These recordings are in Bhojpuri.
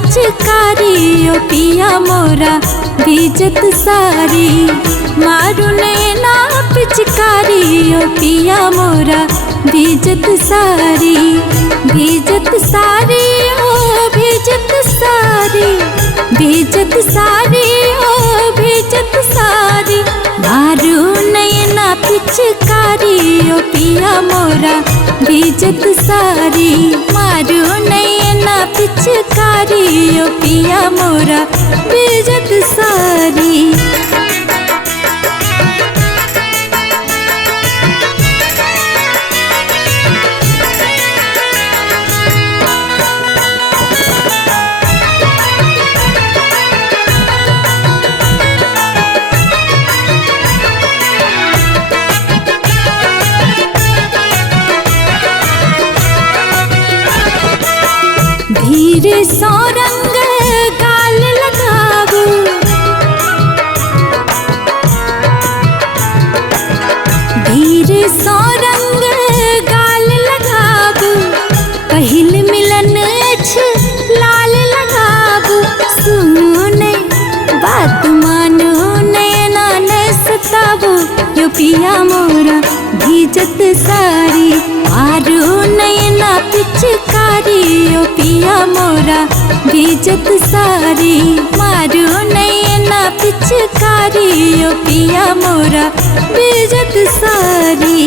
पिचकारी ओ पिया मोरा भीजत सारी। मारू नैना पिचकारी ओ पिया मोरा भीजत सारी। भीजत सारी ओ भीजत सारी, भीजत सारी ओ भीजत सारी। मारू नैना पिचकारी ओ पिया मोरा भीजत सारी। मारू नैना पिचकारी ओ पिया मोरा भीजत सारी। धीरे सो रंग गाल लगाबू, धीरे सो रंग गाल लगाबू। पहिल मिलन लाल लगाबू। सुनो ने बात मानो नैना न सताबू यो पिया मोरा भीजत सारी। मारू नैना पिचकारी ओ पिया मोरा भीजत सारी। मारू नैना पिचकारी ओ पिया मोरा भीजत सारी।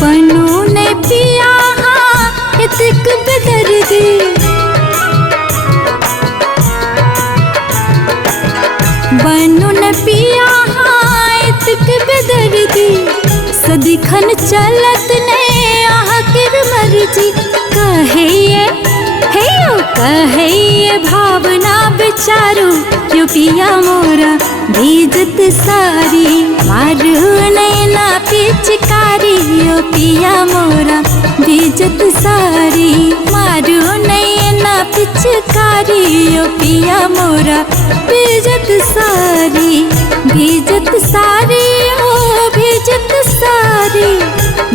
बनू ने पिया इतक बेदर्दी, बनू ने पिया इतक बेदर्दी। सदिखन चलत ने आखिर मर्जी। कहे ये भावना बेचारू यो पिया मोरा भीजत सारी। मारू नैना पिचकारी ओ पिया मोरा भीजत सारी। मारू नैना पिचकारी ओ पिया मोरा भीजत सारी। भीजत सारी ओ भीजत सारी,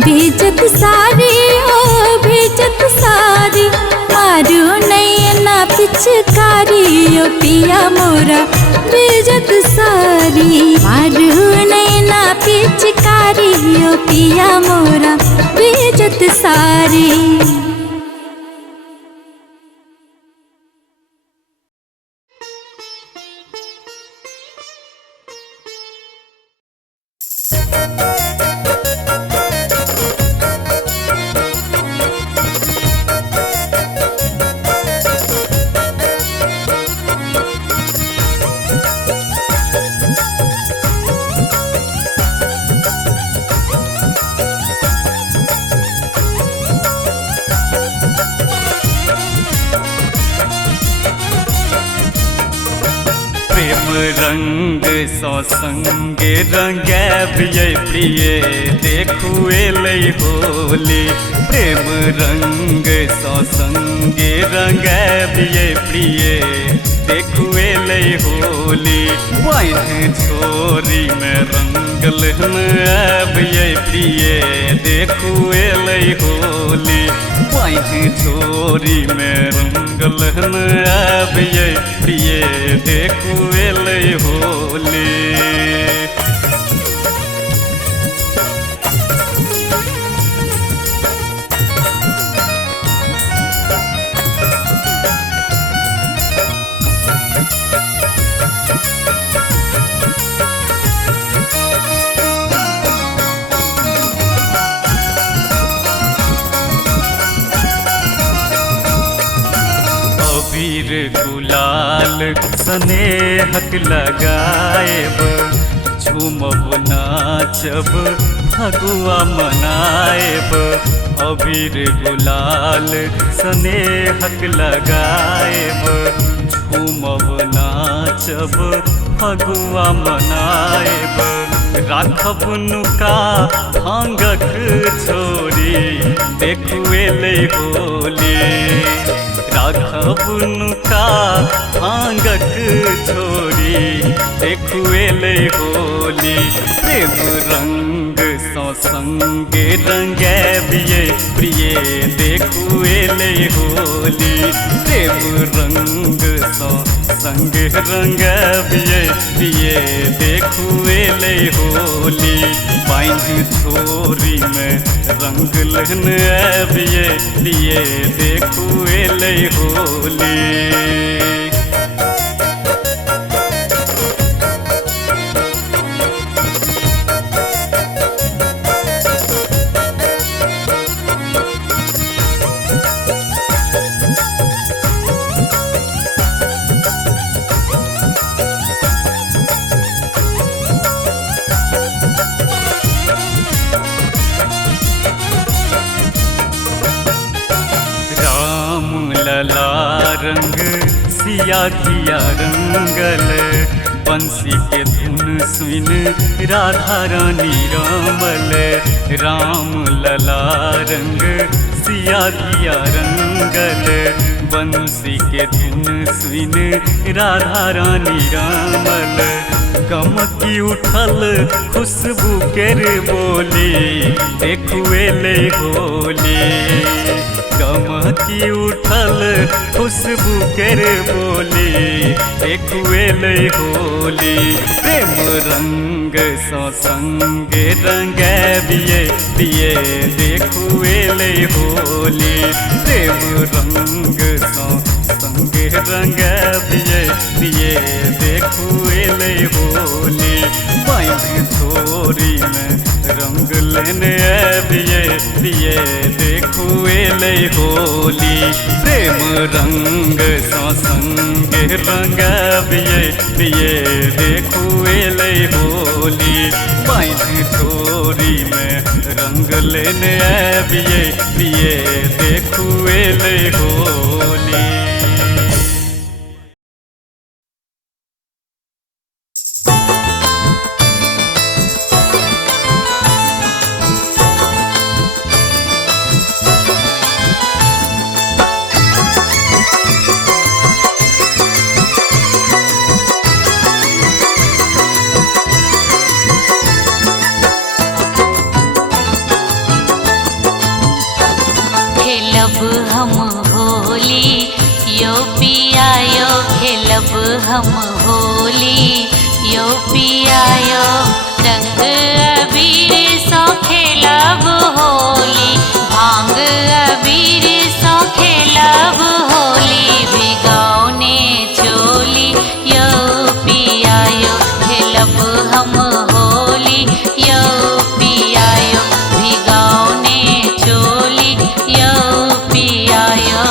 भीजत सारी ओ भीजत सारी। मारू नैना पिचकारी ओ पिया मोरा भीजत सारी। मारू नैना पिचकारी ओ पिया मोरा भीजत सारी। रंग सो संगे रंगैब ये प्रिय देखुए लई होली। प्रेम रंग सो संगे रंगैब ये प्रिय देखुए लई होली। बाइन छोरी में रंगल अब ये प्रिय देखुए लई होली। बाइन छोरी में रंगल अब ये प्रिय देखुए लई होली। अबीर गुलाल स्नेहक लगाएब, झूमब नाचब फगुआ मनाएब। अबीर गुलाल स्नेहक लगाएब, झूमब नाचब फगुआ मनाएब। राखब नुका भांगक छोड़ी देखुएले होली राघव नुका भांगक छोरी देखुएले होली प्रेम रंग सो संगे रंगैबिये प्रिय देखुएले होली प्रेम रंग सो संगे रंगैबिये प्रिय देखुएले होली बाइंग छोरी में रंग लहन ऐबिये प्रिय देखुएले होली। लला रंग सिया धिया रंगल बंसी के धुन सुन राधा रानी रामल राम लला रंग सिया धिया रंगल बंसी के धुन सुन राधा रानी रामल गम की उठल खुशबू केर बोली देखुएले होली गम की उठल खुशबू केर बोली देखुएले होली प्रेम रंग सो संगे रंगैबिये प्रिय देखुएले होली प्रेम रंग सो संगे रंगैबिये प्रिय देखुएले होली बाइंग छोरी में रंग लेने ऐबिये प्रिय देखुएले होली प्रेम रंग सो संगे रंगैबिये प्रिय देखुएले होली बाइंग छोरी में रंग लेने ऐबिये प्रिय देखुएले होली। खेलब हम होली यो पिया यो खेलब हम होली यो पिया यो रंग अबीर सो खेलब होली भांग अबीर सो खेलब होली भिगौने चोली यो पिया यो खेलब हम होली यो पिया यो भिगौने चोली यो पिया यो।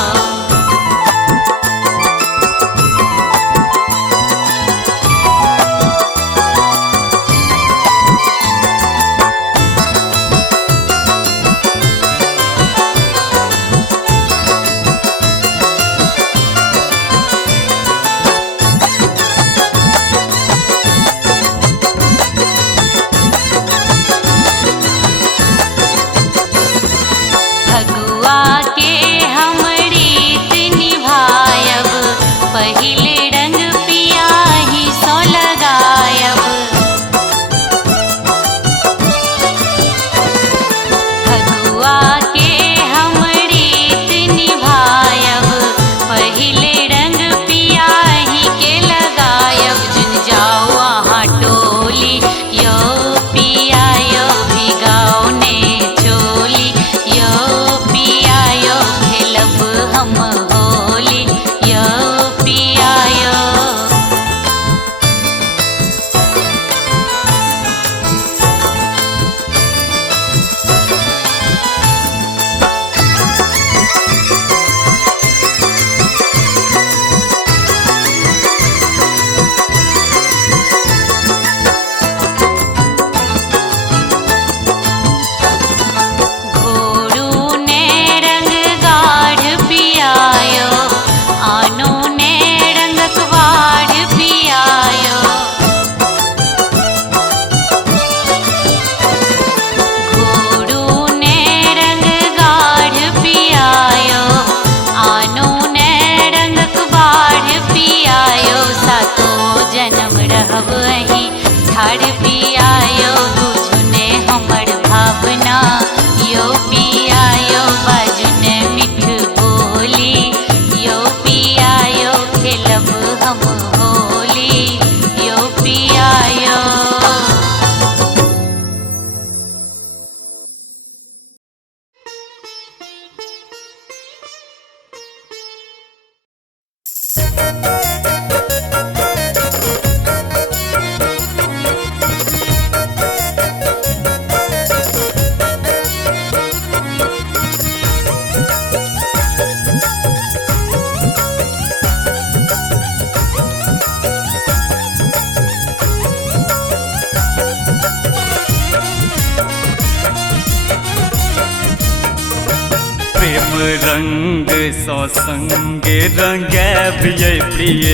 प्रेम रंग सौ संगे रंगैबिये प्रिय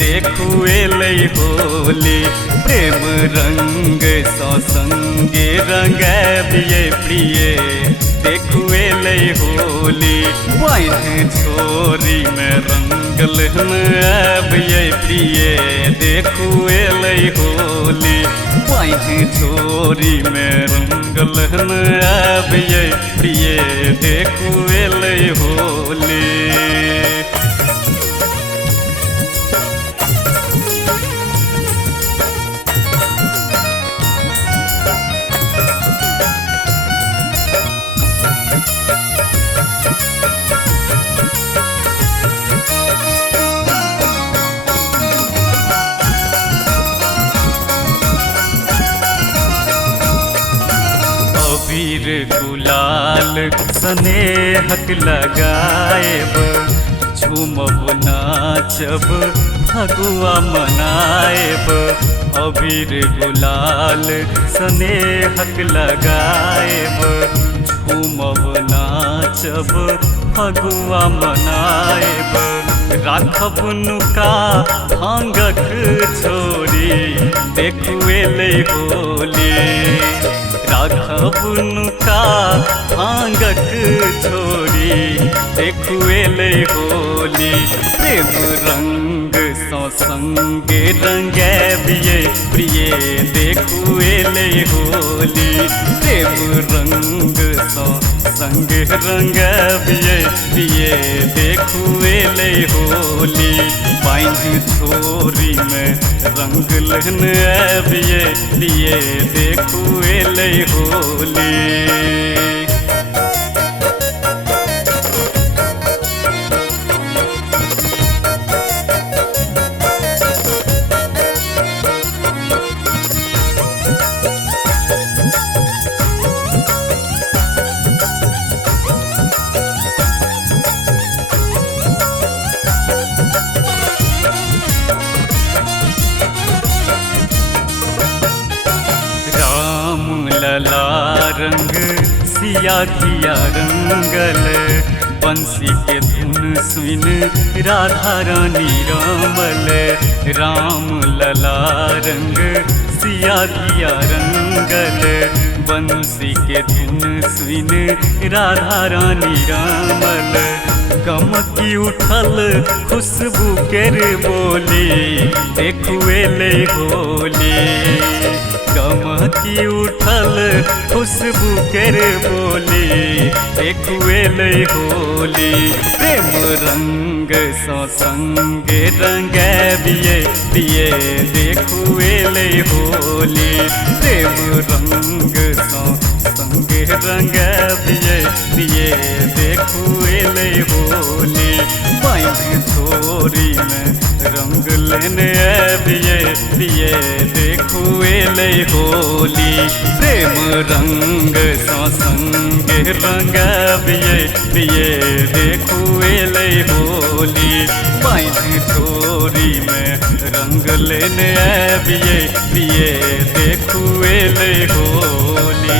देखुए लई होली। प्रेम रंग सौ संगे रंगैबिये प्रिय देखुए लई होली। वाइन छोरी में रंगल अबिये प्रिय देखुए लई होली। वाइन छोरी में रंगल अबिये प्रिय देखुए लई होली। अबीर गुलाल स्नेहक लगाएब झूमब नाचब फगुआ मनाएब। अबीर गुलाल स्नेहक लगाएब झूमब नाचब फगुआ मनाएब। राखब नुका भांगक छोरी देखुए लई होली। राखब नुका भांगक छोरी देखुए लई होली। प्रेम रंग सौ संगे रंगैबिये प्रिय देखुए लई होली। प्रेम रंग सौ संगे रंगैबिये प्रिय देखुए लई होली। बाइन छोरी में रंग लहन अबिये प्रिय देखुए लई होली। लला रंग सिया धिया रंगल बंसी के धुन सुन राधा रानी रामल। राम लला रंग सिया धिया रंगल बंसी के धुन सुन राधा रानी रामल। गम की उठल खुशबू केर बोली देखुए लई होली। गम की उठल खुशबू केर बोली देखुए लई होली। प्रेम रंग सौ संगे रंगैबिये प्रिय देखुए लई होली। प्रेम रंग सौ संगे रंगैबिये प्रिय देखुए लई होली। बाइन छोरी में रंग लेने अबिये प्रिय देखुए लई होली। प्रेम रंग सौ संगे रंगैबिये प्रिय देखुए लई होली। बाइन छोरी में रंग लेने अबिये प्रिय देखुए लई होली।